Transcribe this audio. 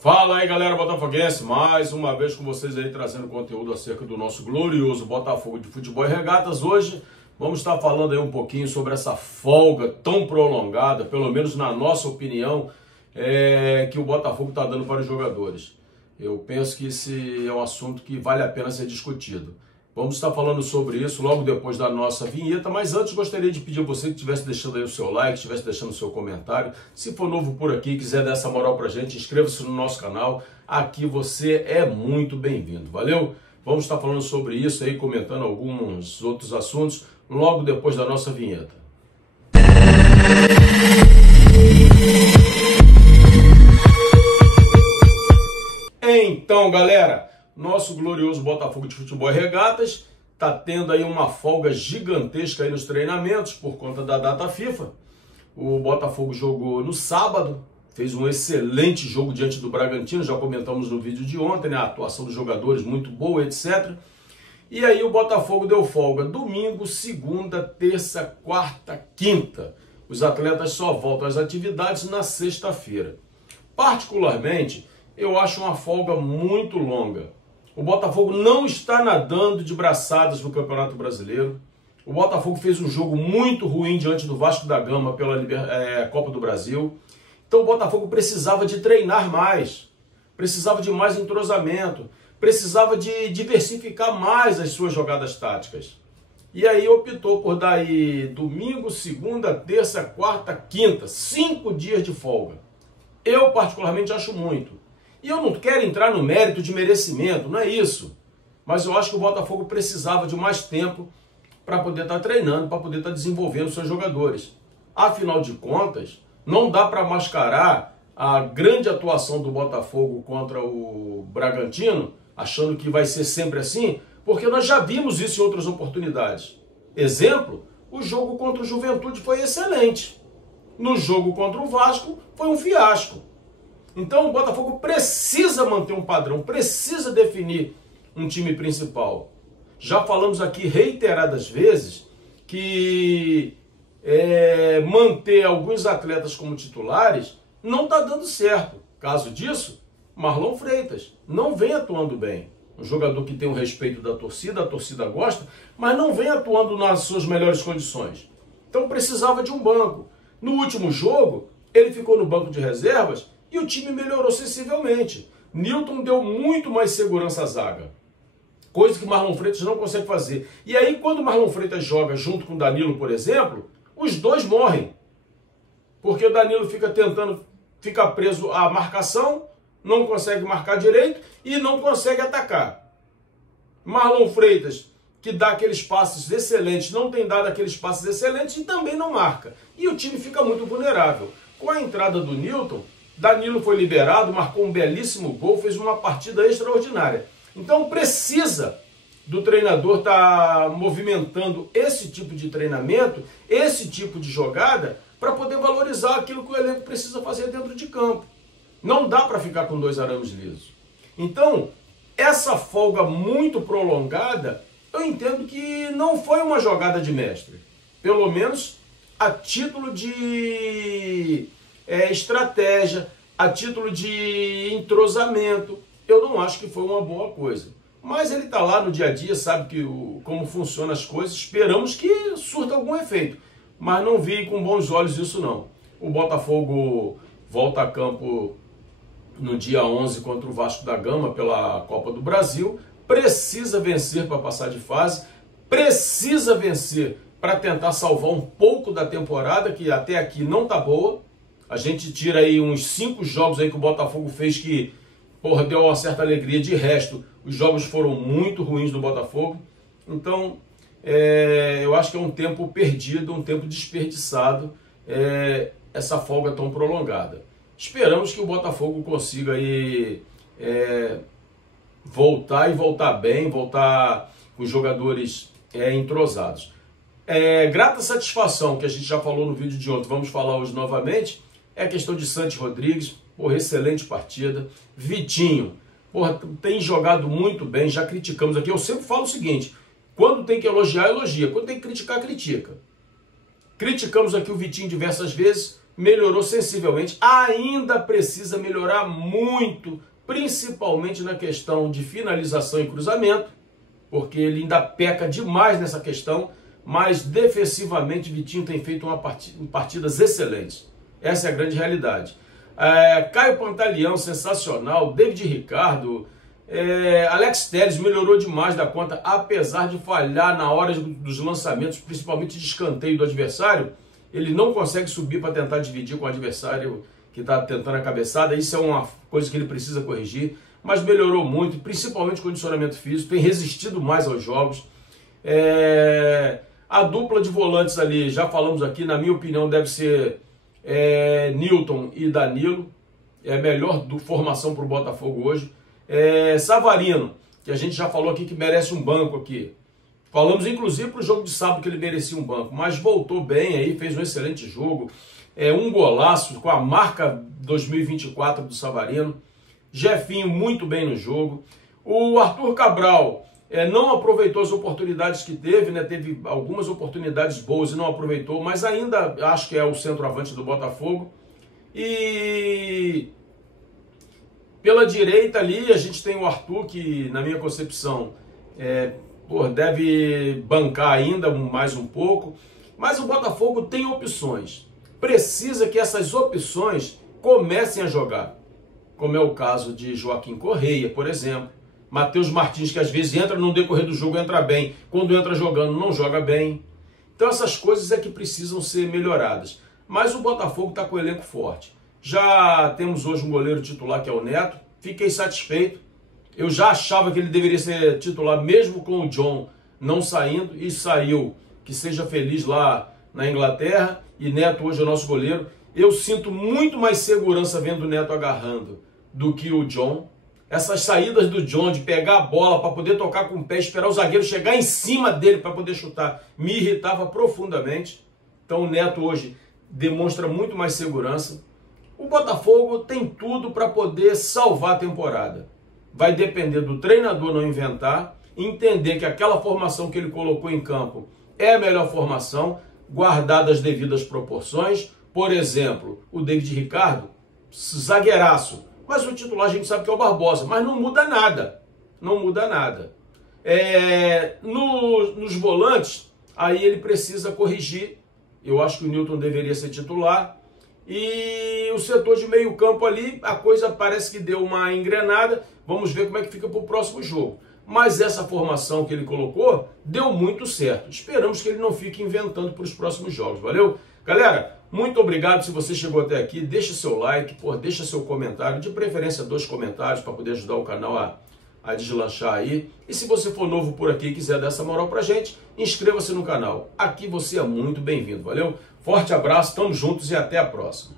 Fala aí, galera botafoguense, mais uma vez com vocês aí trazendo conteúdo acerca do nosso glorioso Botafogo de Futebol e Regatas. Hoje vamos estar falando aí um pouquinho sobre essa folga tão prolongada, pelo menos na nossa opinião, que o Botafogo está dando para os jogadores. Eu penso que esse é um assunto que vale a pena ser discutido. Vamos estar falando sobre isso logo depois da nossa vinheta, mas antes gostaria de pedir a você que estivesse deixando aí o seu like, estivesse deixando o seu comentário. Se for novo por aqui e quiser dar essa moral pra gente, inscreva-se no nosso canal. Aqui você é muito bem-vindo, valeu? Vamos estar falando sobre isso aí, comentando alguns outros assuntos logo depois da nossa vinheta. Então, galera, nosso glorioso Botafogo de Futebol e Regatas está tendo aí uma folga gigantesca aí nos treinamentos por conta da data FIFA. O Botafogo jogou no sábado, fez um excelente jogo diante do Bragantino, já comentamos no vídeo de ontem, né? A atuação dos jogadores muito boa, etc. E aí o Botafogo deu folga domingo, segunda, terça, quarta, quinta. Os atletas só voltam às atividades na sexta-feira. Particularmente, eu acho uma folga muito longa. O Botafogo não está nadando de braçadas no Campeonato Brasileiro. O Botafogo fez um jogo muito ruim diante do Vasco da Gama pela Copa do Brasil. Então o Botafogo precisava de treinar mais, precisava de mais entrosamento, precisava de diversificar mais as suas jogadas táticas. E aí optou por dar aí domingo, segunda, terça, quarta, quinta, 5 dias de folga. Eu particularmente acho muito. E eu não quero entrar no mérito de merecimento, não é isso. Mas eu acho que o Botafogo precisava de mais tempo para poder estar treinando, para poder estar desenvolvendo seus jogadores. Afinal de contas, não dá para mascarar a grande atuação do Botafogo contra o Bragantino, achando que vai ser sempre assim, porque nós já vimos isso em outras oportunidades. Exemplo, o jogo contra o Juventude foi excelente. No jogo contra o Vasco, foi um fiasco. Então o Botafogo precisa manter um padrão, precisa definir um time principal. Já falamos aqui reiteradas vezes que manter alguns atletas como titulares não está dando certo. Caso disso, Marlon Freitas não vem atuando bem. Um jogador que tem o respeito da torcida, a torcida gosta, mas não vem atuando nas suas melhores condições. Então precisava de um banco. No último jogo, ele ficou no banco de reservas e o time melhorou sensivelmente. Nilton deu muito mais segurança à zaga. Coisa que Marlon Freitas não consegue fazer. E aí, quando Marlon Freitas joga junto com o Danilo, por exemplo, os dois morrem. Porque o Danilo fica preso à marcação, não consegue marcar direito e não consegue atacar. Marlon Freitas, que dá aqueles passes excelentes, não tem dado aqueles passes excelentes e também não marca. E o time fica muito vulnerável. Com a entrada do Nilton, Danilo foi liberado, marcou um belíssimo gol, fez uma partida extraordinária. Então precisa do treinador estar movimentando esse tipo de treinamento, esse tipo de jogada, para poder valorizar aquilo que o elenco precisa fazer dentro de campo. Não dá para ficar com 2 arames lisos. Então, essa folga muito prolongada, eu entendo que não foi uma jogada de mestre. Pelo menos a título de estratégia, a título de entrosamento, eu não acho que foi uma boa coisa. Mas ele está lá no dia a dia, sabe como funcionam as coisas, esperamos que surta algum efeito. Mas não vi com bons olhos isso não. O Botafogo volta a campo no dia 11 contra o Vasco da Gama pela Copa do Brasil, precisa vencer para passar de fase, precisa vencer para tentar salvar um pouco da temporada, que até aqui não está boa. A gente tira aí uns 5 jogos aí que o Botafogo fez que, deu uma certa alegria. De resto, os jogos foram muito ruins do Botafogo. Então, eu acho que é um tempo perdido, um tempo desperdiçado, essa folga tão prolongada. Esperamos que o Botafogo consiga aí, voltar bem, voltar com os jogadores entrosados. Grata satisfação, que a gente já falou no vídeo de ontem, vamos falar hoje novamente, é a questão de Santi Rodrigues, excelente partida. Vitinho, tem jogado muito bem, já criticamos aqui. Eu sempre falo o seguinte, quando tem que elogiar, elogia. Quando tem que criticar, critica. Criticamos aqui o Vitinho diversas vezes, melhorou sensivelmente, ainda precisa melhorar muito, principalmente na questão de finalização e cruzamento, porque ele ainda peca demais nessa questão, mas defensivamente Vitinho tem feito partidas excelentes. Essa é a grande realidade. Caio Pantaleão, sensacional. David Ricardo, Alex Telles melhorou demais da conta, apesar de falhar na hora dos lançamentos, principalmente de escanteio do adversário. Ele não consegue subir para tentar dividir com o adversário que está tentando a cabeçada. Isso é uma coisa que ele precisa corrigir, mas melhorou muito, principalmente condicionamento físico, tem resistido mais aos jogos. A dupla de volantes ali, já falamos aqui, na minha opinião, deve ser Newton e Danilo. É a melhor formação para o Botafogo hoje. Savarino, que a gente já falou aqui que merece um banco aqui. Falamos inclusive para o jogo de sábado que ele merecia um banco, mas voltou bem aí, fez um excelente jogo. Um golaço com a marca 2024 do Savarino. Jefinho muito bem no jogo. O Arthur Cabral não aproveitou as oportunidades que teve, né? Teve algumas oportunidades boas e não aproveitou, mas ainda acho que é o centroavante do Botafogo. E pela direita ali a gente tem o Arthur, que na minha concepção deve bancar ainda mais um pouco, mas o Botafogo tem opções. Precisa que essas opções comecem a jogar, como é o caso de Joaquim Correia, por exemplo. Matheus Martins, que às vezes entra no decorrer do jogo, entra bem. Quando entra jogando, não joga bem. Então essas coisas é que precisam ser melhoradas. Mas o Botafogo está com o elenco forte. Já temos hoje um goleiro titular, que é o Neto. Fiquei satisfeito. Eu já achava que ele deveria ser titular, mesmo com o John não saindo. E saiu. Que seja feliz lá na Inglaterra. E Neto hoje é o nosso goleiro. Eu sinto muito mais segurança vendo o Neto agarrando do que o John. Essas saídas do John de pegar a bola para poder tocar com o pé, esperar o zagueiro chegar em cima dele para poder chutar, me irritava profundamente. Então o Neto hoje demonstra muito mais segurança. O Botafogo tem tudo para poder salvar a temporada. Vai depender do treinador não inventar, entender que aquela formação que ele colocou em campo é a melhor formação, guardada as devidas proporções. Por exemplo, o David Ricardo, zagueiraço. Mas o titular a gente sabe que é o Barbosa, mas não muda nada. Não muda nada. Nos volantes, aí ele precisa corrigir. Eu acho que o Newton deveria ser titular. E o setor de meio campo ali, a coisa parece que deu uma engrenada. Vamos ver como é que fica para o próximo jogo. Mas essa formação que ele colocou deu muito certo. Esperamos que ele não fique inventando para os próximos jogos. Valeu? Galera, muito obrigado se você chegou até aqui. Deixa seu like, deixa seu comentário. De preferência 2 comentários para poder ajudar o canal a deslanchar aí. E se você for novo por aqui e quiser dar essa moral pra gente, inscreva-se no canal. Aqui você é muito bem-vindo. Valeu? Forte abraço, tamo juntos e até a próxima.